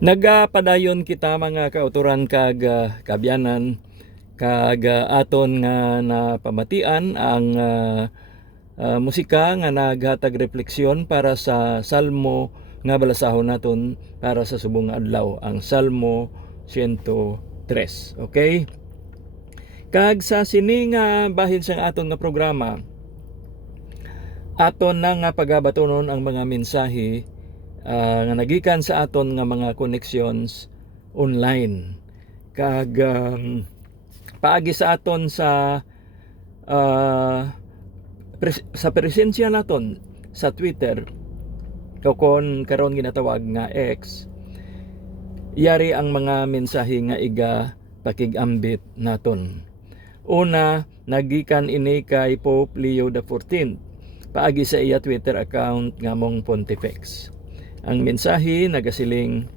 Nagapadayon kita mga kauturan kag kabyanan kag aton nga napamatian ang musika nga naghatag refleksyon para sa salmo nga balasahon naton para sa subong adlaw, ang Salmo 103. Okay? Kag sa sini nga bahin sa aton nga programa, aton na nga pagabatonon ang mga mensahe nga nagikan sa aton nga mga connections online. Kag paagi sa aton sa presensya naton sa Twitter, kon karon ginatawag nga X, yari ang mga mensahe nga iga pakigambit naton. Una, nagikan ini kay Pope Leo XIV paagi sa iya Twitter account nga mong Pontifex. Ang mensahe nagasiling,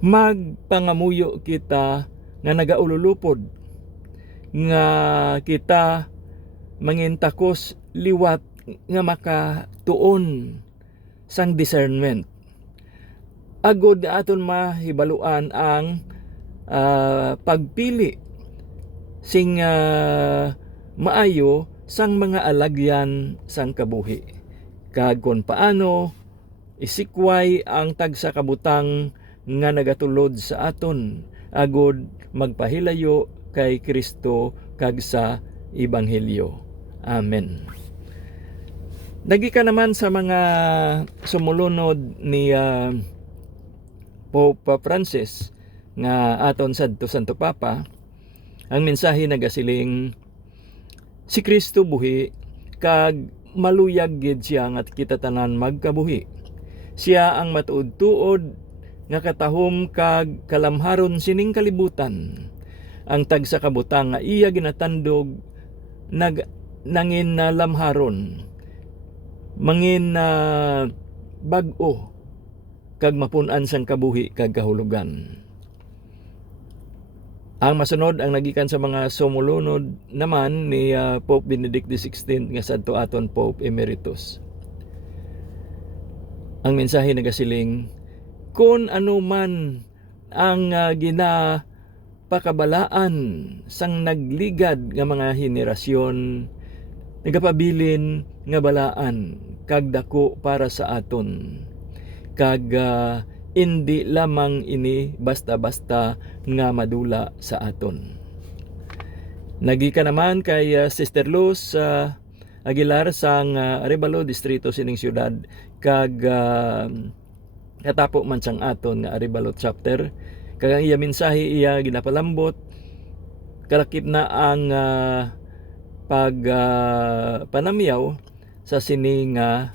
magpangamuyo kita nga nagaululupod, nga kita mangintakos liwat nga makatuon sang discernment. Agod aton mahibaluan ang pagpili sing maayo sang mga alagyan sang kabuhi. Kag kon paano isikway ang tagsa kabutang nga nagatulod sa aton agod magpahilayo kay Kristo kag sa Ebanghelyo. Amen. Nagika naman sa mga sumulunod ni Pope Francis nga aton sadto Santo Papa, ang mensahe nagasiling, si Kristo buhi kag maluyag gid siya nga kita tanan magkabuhi. Siya ang matuod-tuod nga katahom kag kalamharon sining kalibutan. Ang tagsa kabutang nga iya ginatandog nangin na lamharon, mangin na bag-o kag mapun-an sang kabuhi kag kahulugan. Ang masunod ang nagikan sa mga sumulunod naman ni Pope Benedict XVI nga sadto aton Pope Emeritus. Ang mensahe nagasiling, kung ano man ang ginapakabalaan sang nagligad nga mga henerasyon, nagapabilin nga balaan kag dako para sa aton. Kag hindi lamang ini basta-basta nga madula sa aton. Nagika naman kay Sister Luz Aguilar sang Arevalo distrito sining syudad, kag katapo man sang aton nga Arevalo chapter, kag ang iya mensahe iya ginapalambot kalakip na ang panamyaw sa sini nga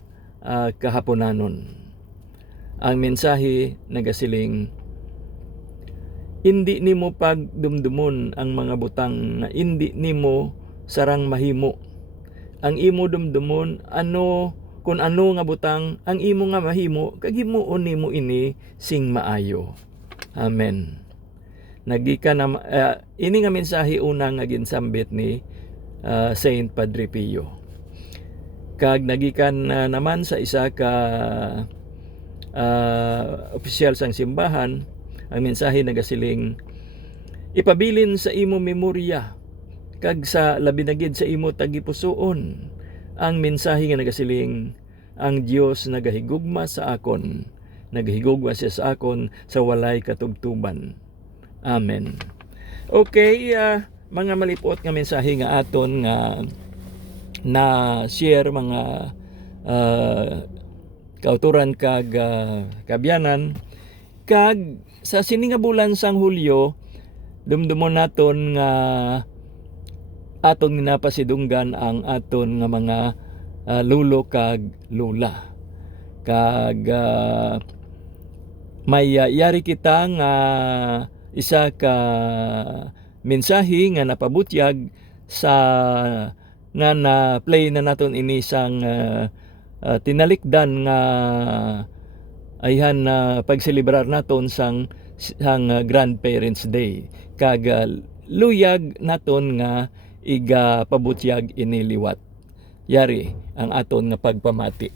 kahaponanon. Ang mensahe nagasiling, hindi nimo pagdumdumon ang mga butang na hindi nimo sarang mahimo. Ang imo dumdumon kung ano nga butang ang imo nga mahimo, kag himuon nimo ini sing maayo. Amen. Nagika na ini nga mensahe una nga ginsambit ni Saint Padre Pio. Kag nagikan naman sa isa ka opisyal sang simbahan, ang mensahe nagasiling, ipabilin sa imo memorya kag sa labi na gid sa imo tagipusoon ang mensahe nga nagasiling, ang Dios nagahigugma sa akon, nagahigugma siya sa akon sa walay katubtuban. Amen. Okay, mga malipot nga mensahe nga aton nga na share mga kauturan kag kabyanan. Kag sa sini nga bulan sang Hulyo, dumdumon naton nga aton ginapasidunggan ang aton nga mga lulo kag lula. Kag may yari kita nga isa ka mensahe nga napabutyag sa nga na play na naton ini sang tinalikdan nga ayhan pagselebrar naton sang Grandparents Day. Kag luyag naton nga iga pabutyag iniliwat. Yari ang aton nga pagpamati.